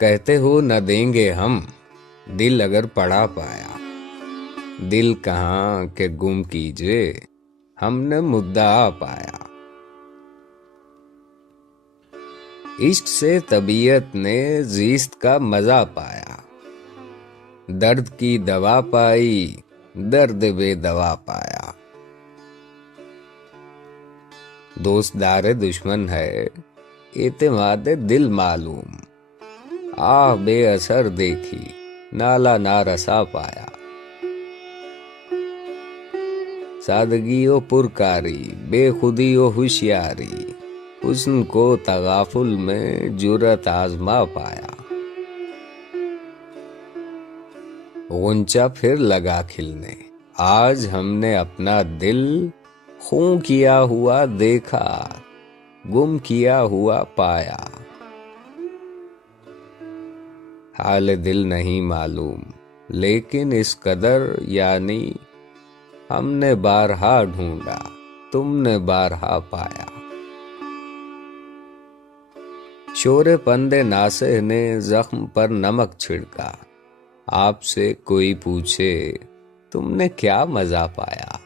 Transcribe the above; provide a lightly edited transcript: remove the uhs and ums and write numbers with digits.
कहते हो न देंगे हम, दिल अगर पड़ा पाया। दिल कहाँ के गुम कीजिए, हमने मुद्दा पाया। इश्क से तबीयत ने जीस्त का मजा पाया। दर्द की दवा पाई, दर्द बेदवा पाया। दोस्तदार दुश्मन है, एतमाद दिल मालूम। आह बेअसर देखी, नाला ना रसा पाया। सादगी ओ पुरकारी, बेखुदी ओ होशियारी, हुस्न को तगाफुल में जुर्रत आजमा पाया। गुंचा फिर लगा खिलने, आज हमने अपना दिल खूं किया हुआ देखा, गुम किया हुआ पाया। हाल दिल नहीं मालूम, लेकिन इस कदर यानी हमने बारहा ढूंढा, तुमने बारहा पाया। शोरे पंदे नासे ने जख्म पर नमक छिड़का। आपसे कोई पूछे, तुमने क्या मजा पाया।